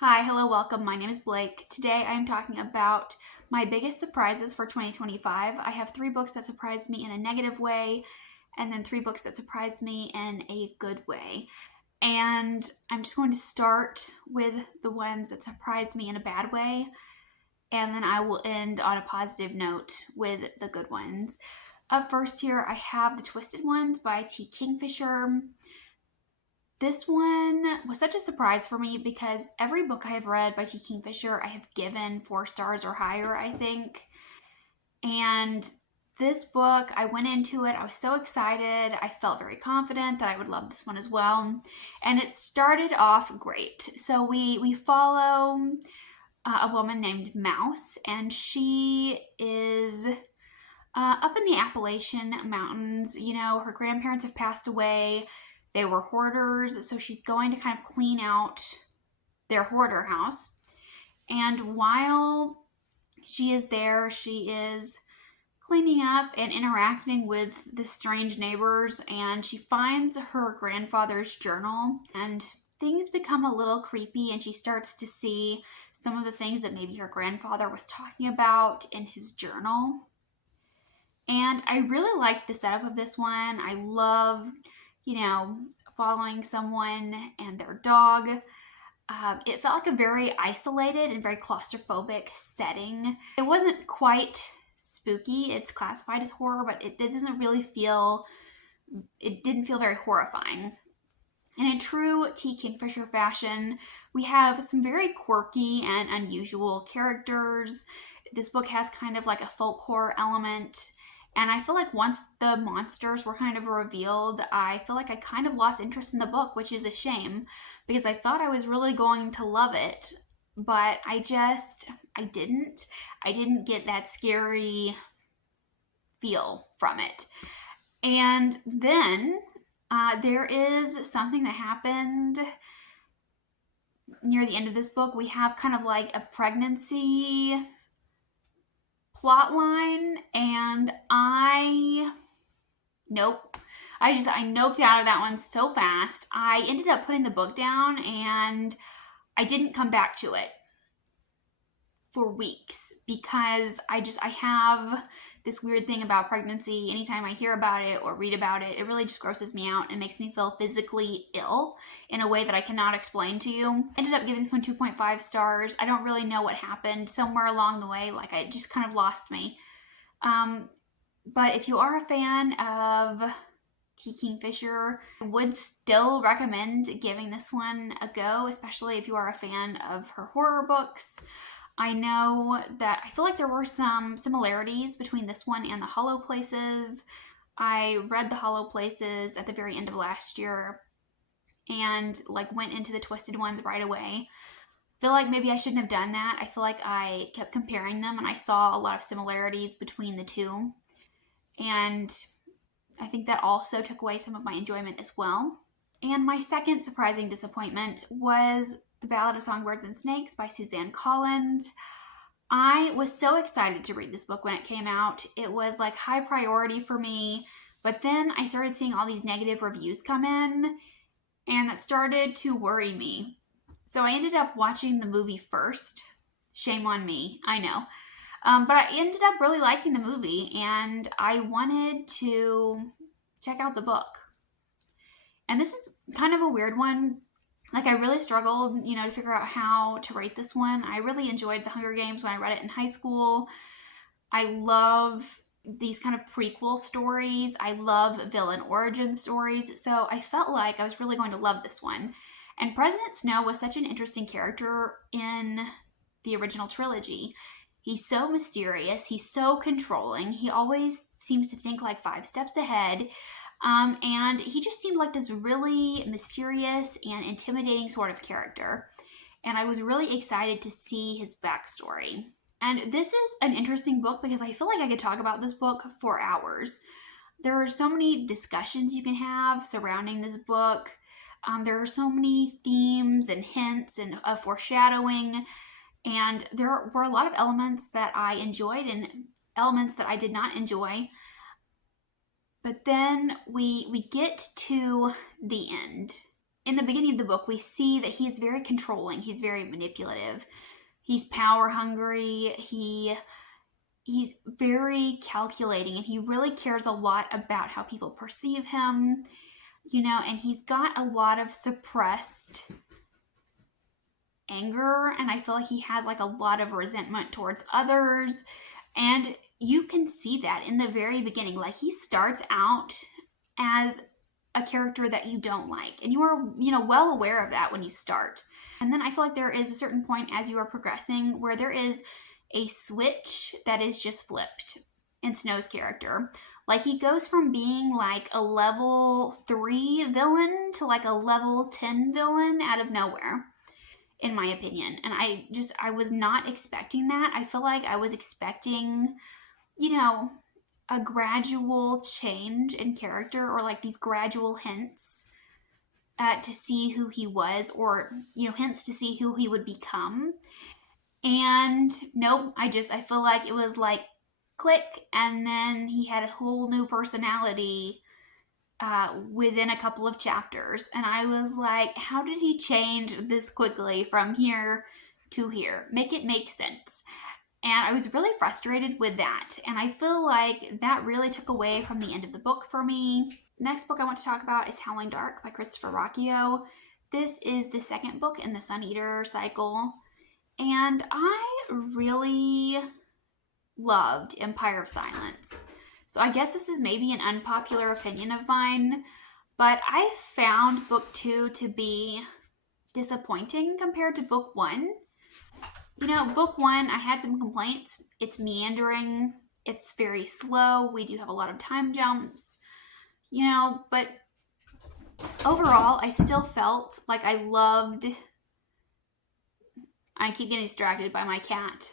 Hi, hello, welcome. My name is Blake. Today I am talking about my biggest surprises for 2025. I have three books that surprised me in a negative way, and then three books that surprised me in a good way. And I'm just going to start with the ones that surprised me in a bad way, and then I will end on a positive note with the good ones. Up first, here I have The Twisted Ones by T. Kingfisher. This one was such a surprise for me because every book I have read by T. Kingfisher I have given 4 stars or higher, I think. And this book, I went into it, I was so excited. I felt very confident that I would love this one as well. And it started off great. So we follow a woman named Mouse, and she is up in the Appalachian Mountains. You know, her grandparents have passed away. They were hoarders, so she's going to kind of clean out their hoarder house. And while she is there, she is cleaning up and interacting with the strange neighbors, and she finds her grandfather's journal, and things become a little creepy, and she starts to see some of the things that maybe her grandfather was talking about in his journal. And I really liked the setup of this one. I love, following someone and their dog. It felt like a very isolated and very claustrophobic setting. It wasn't quite spooky. It's classified as horror, but it doesn't really feel, it didn't feel very horrifying. In true T. Kingfisher fashion, we have some very quirky and unusual characters. This book has kind of like a folk horror element. And I feel like once the monsters were kind of revealed, I feel like I kind of lost interest in the book, which is a shame because I thought I was really going to love it, but I didn't. I didn't get that scary feel from it. And then there is something that happened near the end of this book. We have kind of like a pregnancy plot line, and nope. I noped out of that one so fast. I ended up putting the book down and I didn't come back to it for weeks because I have this weird thing about pregnancy. Anytime I hear about it or read about it, it really just grosses me out and makes me feel physically ill in a way that I cannot explain to you. Ended up giving this one 2.5 stars. I don't really know what happened. Somewhere along the way, like, it just kind of lost me. But if you are a fan of T. Kingfisher, I would still recommend giving this one a go, especially if you are a fan of her horror books. I know that I feel like there were some similarities between this one and The Hollow Places. I read The Hollow Places at the very end of last year and like went into The Twisted Ones right away. I feel like maybe I shouldn't have done that. I feel like I kept comparing them and I saw a lot of similarities between the two. And I think that also took away some of my enjoyment as well. And my second surprising disappointment was The Ballad of Songbirds and Snakes by Suzanne Collins. I was so excited to read this book when it came out. It was like high priority for me, but then I started seeing all these negative reviews come in, and that started to worry me. So I ended up watching the movie first. Shame on me, I know. But I ended up really liking the movie, and I wanted to check out the book. And this is kind of a weird one. Like, I really struggled, to figure out how to rate this one. I really enjoyed The Hunger Games when I read it in high school. I love these kind of prequel stories. I love villain origin stories. So I felt like I was really going to love this one. And President Snow was such an interesting character in the original trilogy. He's so mysterious. He's so controlling. He always seems to think like 5 steps ahead. And he just seemed like this really mysterious and intimidating sort of character. And I was really excited to see his backstory. And this is an interesting book because I feel like I could talk about this book for hours. There are so many discussions you can have surrounding this book. There are so many themes and hints and foreshadowing. And there were a lot of elements that I enjoyed and elements that I did not enjoy. But then we get to the end, in the beginning of the book, we see that he is very controlling. He's very manipulative. He's power hungry. He's very calculating, and he really cares a lot about how people perceive him, and he's got a lot of suppressed anger, and I feel like he has like a lot of resentment towards others. And you can see that in the very beginning. Like, he starts out as a character that you don't like, and you are well aware of that when you start. And then I feel like there is a certain point as you are progressing where there is a switch that is just flipped in Snow's character. Like, he goes from being like a level 3 villain to like a level 10 villain out of nowhere, in my opinion. And I was not expecting that. I feel like I was expecting, a gradual change in character, or like these gradual hints to see who he was, or, hints to see who he would become. And nope, I feel like it was like click, and then he had a whole new personality within a couple of chapters. And I was like, how did he change this quickly from here to here? Make it make sense. And I was really frustrated with that. And I feel like that really took away from the end of the book for me. Next book I want to talk about is Howling Dark by Christopher Ruocchio. This is the second book in the Sun Eater cycle. And I really loved Empire of Silence. So I guess this is maybe an unpopular opinion of mine, but I found book 2 to be disappointing compared to book 1. Book 1, I had some complaints. It's meandering. It's very slow. We do have a lot of time jumps, but overall, I still felt like I keep getting distracted by my cat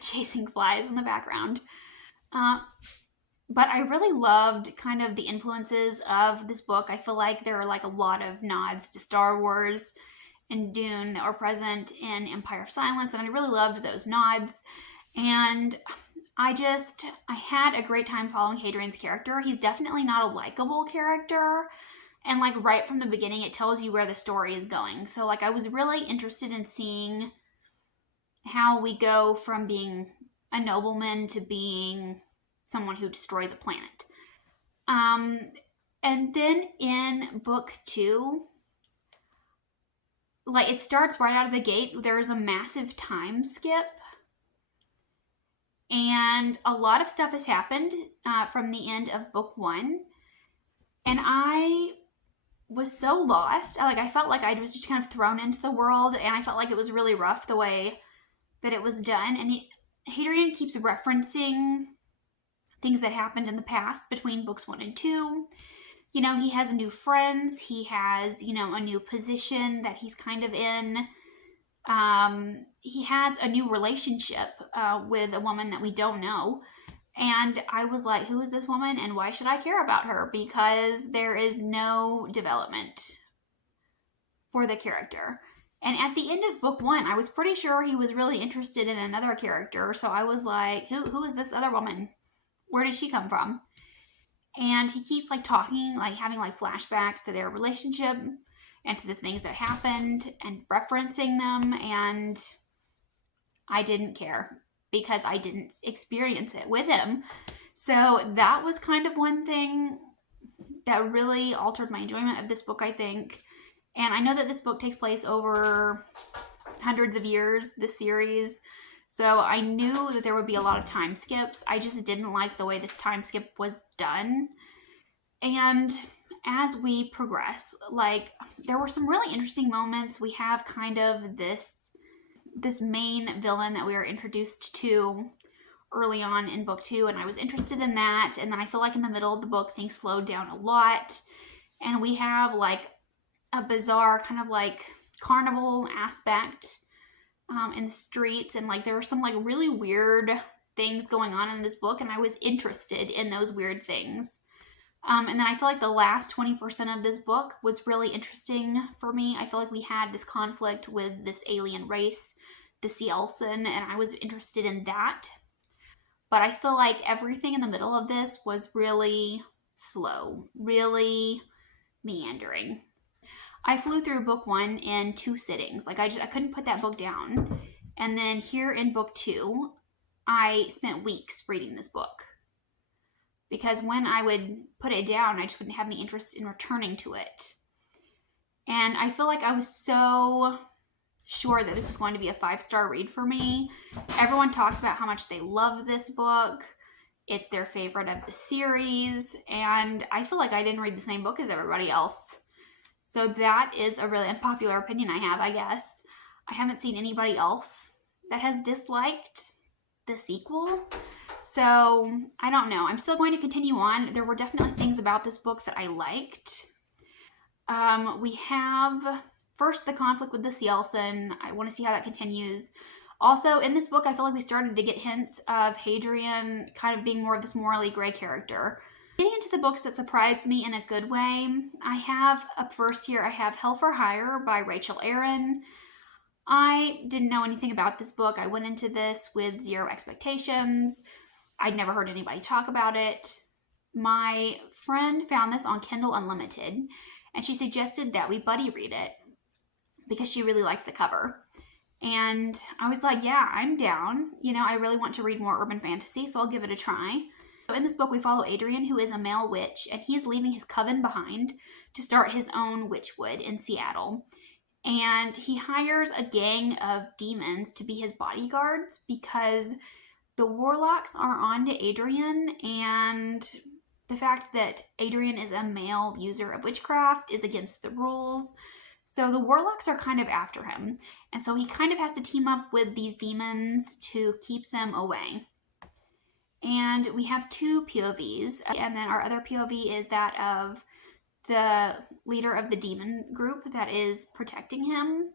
chasing flies in the background. But I really loved kind of the influences of this book. I feel like there are like a lot of nods to Star Wars and Dune that were present in Empire of Silence, and I really loved those nods. And I had a great time following Hadrian's character. He's definitely not a likable character, and like right from the beginning, it tells you where the story is going. So like I was really interested in seeing how we go from being a nobleman to being someone who destroys a planet. And then in book 2, like it starts right out of the gate. There's a massive time skip, and a lot of stuff has happened from the end of book 1, and I was so lost. I felt like I was just kind of thrown into the world, and I felt like it was really rough the way that it was done. And Hadrian keeps referencing things that happened in the past between books 1 and 2. He has new friends. He has, a new position that he's kind of in. He has a new relationship with a woman that we don't know. And I was like, who is this woman and why should I care about her? Because there is no development for the character. And at the end of book 1, I was pretty sure he was really interested in another character. So I was like, who is this other woman? Where did she come from? And he keeps like talking, like having like flashbacks to their relationship and to the things that happened and referencing them. And I didn't care because I didn't experience it with him. So that was kind of one thing that really altered my enjoyment of this book, I think. And I know that this book takes place over hundreds of years, this series. So I knew that there would be a lot of time skips. I just didn't like the way this time skip was done. And as we progress, like there were some really interesting moments. We have kind of this main villain that we were introduced to early on in book 2, and I was interested in that. And then I feel like in the middle of the book, things slowed down a lot. And we have like a bizarre kind of like carnival aspect in the streets, and like there were some like really weird things going on in this book, and I was interested in those weird things. And then I feel like the last 20% of this book was really interesting for me. I feel like we had this conflict with this alien race, the Cielson, and I was interested in that. But I feel like everything in the middle of this was really slow, really meandering. I flew through book 1 in 2 sittings. Like I couldn't put that book down. And then here in book 2, I spent weeks reading this book. Because when I would put it down, I just wouldn't have any interest in returning to it. And I feel like I was so sure that this was going to be a 5-star read for me. Everyone talks about how much they love this book. It's their favorite of the series. And I feel like I didn't read the same book as everybody else. So that is a really unpopular opinion I have, I guess. I haven't seen anybody else that has disliked the sequel. So I don't know. I'm still going to continue on. There were definitely things about this book that I liked. We have first the conflict with the Cielson. I want to see how that continues. Also, in this book, I feel like we started to get hints of Hadrian kind of being more of this morally gray character. Getting into the books that surprised me in a good way, I have up first here, I have Hell for Hire by Rachel Aaron. I didn't know anything about this book. I went into this with zero expectations. I'd never heard anybody talk about it. My friend found this on Kindle Unlimited, and she suggested that we buddy read it because she really liked the cover. And I was like, yeah, I'm down. You know, I really want to read more urban fantasy, so I'll give it a try. So in this book, we follow Adrian, who is a male witch, and he's leaving his coven behind to start his own witchwood in Seattle. And he hires a gang of demons to be his bodyguards because the warlocks are on to Adrian, and the fact that Adrian is a male user of witchcraft is against the rules. So the warlocks are kind of after him. And so he kind of has to team up with these demons to keep them away. And we have 2 POVs. And then our other POV is that of the leader of the demon group that is protecting him.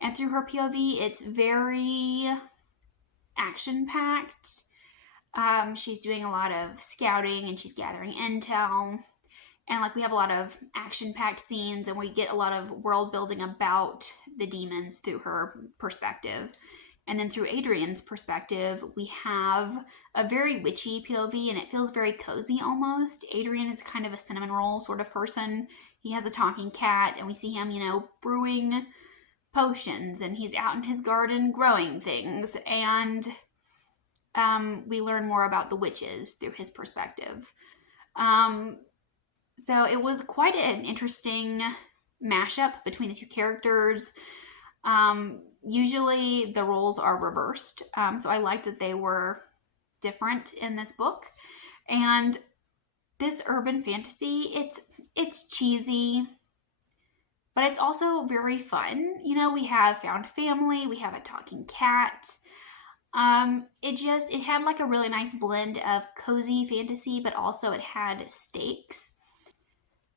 And through her POV, it's very action-packed. She's doing a lot of scouting and she's gathering intel. And like we have a lot of action-packed scenes and we get a lot of world building about the demons through her perspective. And then through Adrian's perspective, we have a very witchy POV and it feels very cozy almost. Adrian is kind of a cinnamon roll sort of person. He has a talking cat and we see him, you know, brewing potions and he's out in his garden growing things. And we learn more about the witches through his perspective. So it was quite an interesting mashup between the 2 characters. Usually the roles are reversed. So I liked that they were different in this book. And this urban fantasy, it's cheesy, but it's also very fun. You know, we have found family, we have a talking cat. It had like a really nice blend of cozy fantasy, but also it had stakes.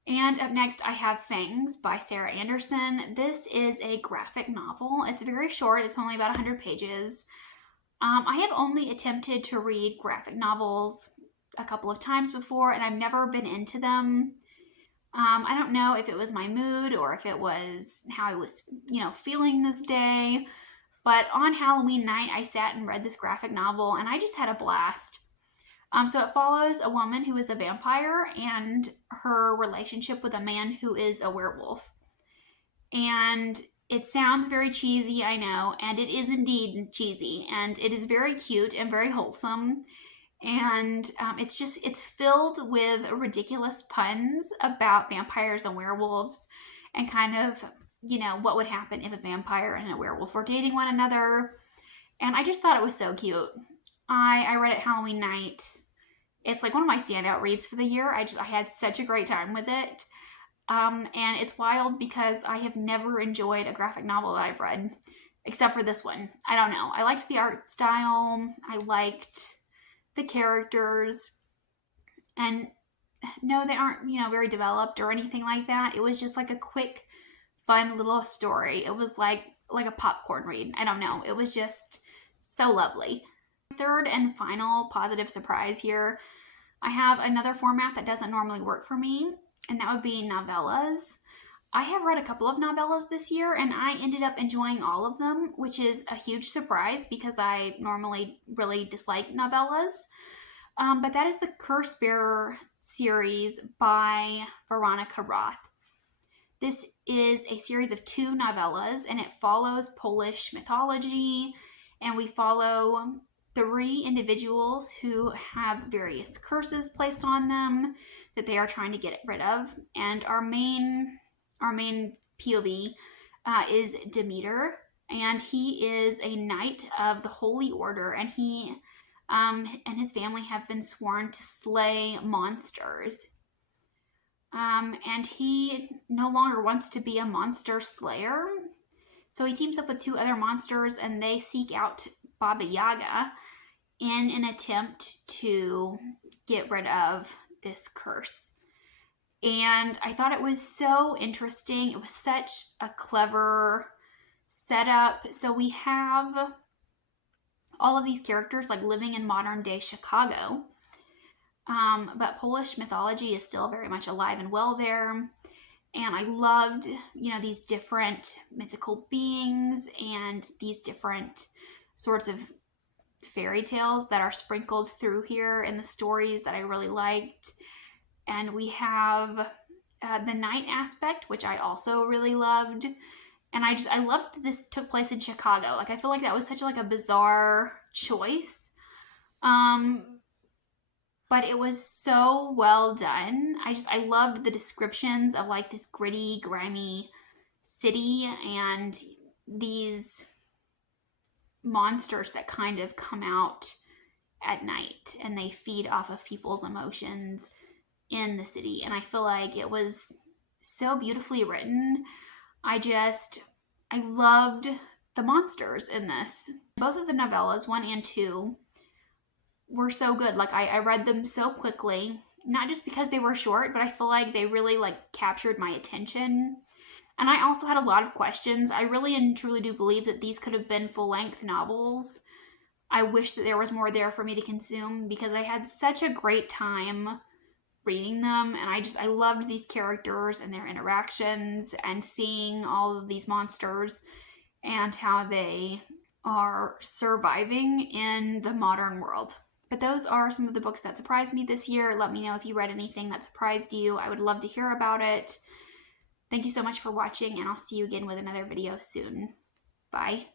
And up next, I have Fangs by Sarah Anderson. This is a graphic novel. It's very short. It's only about 100 pages. I have only attempted to read graphic novels a couple of times before, and I've never been into them. I don't know if it was my mood or if it was how I was, you know, feeling this day. But on Halloween night, I sat and read this graphic novel, and I just had a blast. So it follows a woman who is a vampire and her relationship with a man who is a werewolf. And it sounds very cheesy, I know, and it is indeed cheesy. And it is very cute and very wholesome. And it's filled with ridiculous puns about vampires and werewolves and kind of, you know, what would happen if a vampire and a werewolf were dating one another. And I just thought it was so cute. I read it Halloween night. It's like one of my standout reads for the year. I had such a great time with it. And it's wild because I have never enjoyed a graphic novel that I've read, except for this one. I don't know. I liked the art style. I liked the characters. And no, they aren't, you know, very developed or anything like that. It was just like a quick, fun little story. It was like a popcorn read. I don't know. It was just so lovely. Third and final positive surprise here, I have another format that doesn't normally work for me, and that would be novellas. I have read a couple of novellas this year, and I ended up enjoying all of them, which is a huge surprise because I normally really dislike novellas. But that is the Curse Bearer series by Veronica Roth. This is a series of 2 novellas, and it follows Polish mythology, and we follow 3 individuals who have various curses placed on them that they are trying to get rid of. And our main POV is Demeter, and he is a knight of the Holy Order, and he and his family have been sworn to slay monsters. And he no longer wants to be a monster slayer. So he teams up with 2 other monsters, and they seek out Baba Yaga in an attempt to get rid of this curse. And I thought it was so interesting. It was such a clever setup. So we have all of these characters like living in modern day Chicago. But Polish mythology is still very much alive and well there. And I loved, these different mythical beings and these different sorts of fairy tales that are sprinkled through here in the stories that I really liked. And we have the night aspect, which I also really loved. And I loved that this took place in Chicago. Like, I feel like that was such a bizarre choice. But it was so well done. I loved the descriptions of like this gritty, grimy city and these monsters that kind of come out at night and they feed off of people's emotions in the city. And I feel like it was so beautifully written. I loved the monsters in this. Both of the novellas, 1 and 2, were so good. Like, I read them so quickly, not just because they were short, but I feel like they really captured my attention. And I also had a lot of questions. I really and truly do believe that these could have been full-length novels. I wish that there was more there for me to consume because I had such a great time reading them, and I loved these characters and their interactions and seeing all of these monsters and how they are surviving in the modern world. But those are some of the books that surprised me this year. Let me know if you read anything that surprised you. I would love to hear about it. Thank you so much for watching, and I'll see you again with another video soon. Bye.